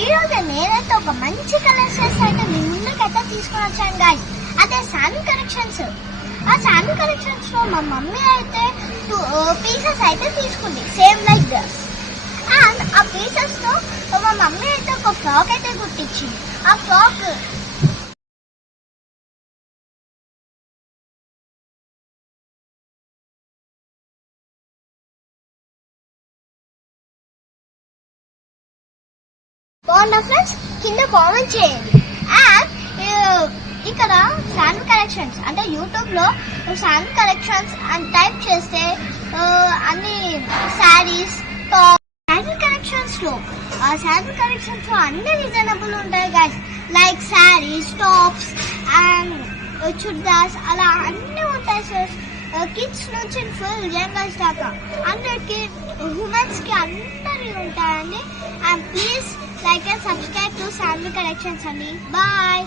ఈ రోజు నేనైతే ఒక మంచి కలెక్షన్స్ అయితే మీ ముందుకైతే తీసుకొని వచ్చాను గాయ్స్. అదే శారీ కలెక్షన్స్. ఆ శారీ కలెక్షన్స్ లో మా మమ్మీ అయితే 2 పీసెస్ అయితే తీసుకుంది, సేమ్ లైక్ దిస్. అండ్ ఆ పీసెస్ తో మా మమ్మీ అయితే ఒక ఫ్రాక్ అయితే కుట్టించింది. ఆ ఫ్రాక్ బాగుందా ఫ్రెండ్స్? కింద కామెంట్ చేయండి. అండ్ ఇక్కడ శారీ కలెక్షన్స్ అంటే యూట్యూబ్ లో శారీ కలెక్షన్స్ అని టైప్ చేస్తే అన్ని శారీస్ టాప్ శారీ కలెక్షన్స్ లో అన్ని రీజనబుల్ ఉంటాయి guys. Like saris, tops and churidars అలా అన్ని ఉంటాయి సార్. కిడ్స్ నుంచి ఫుల్ యంగర్స్ దాకా అందరికి, ఉమెన్స్ కి అందరి ఉంటాయండి. And please like and subscribe to Sammy Collections. Bye.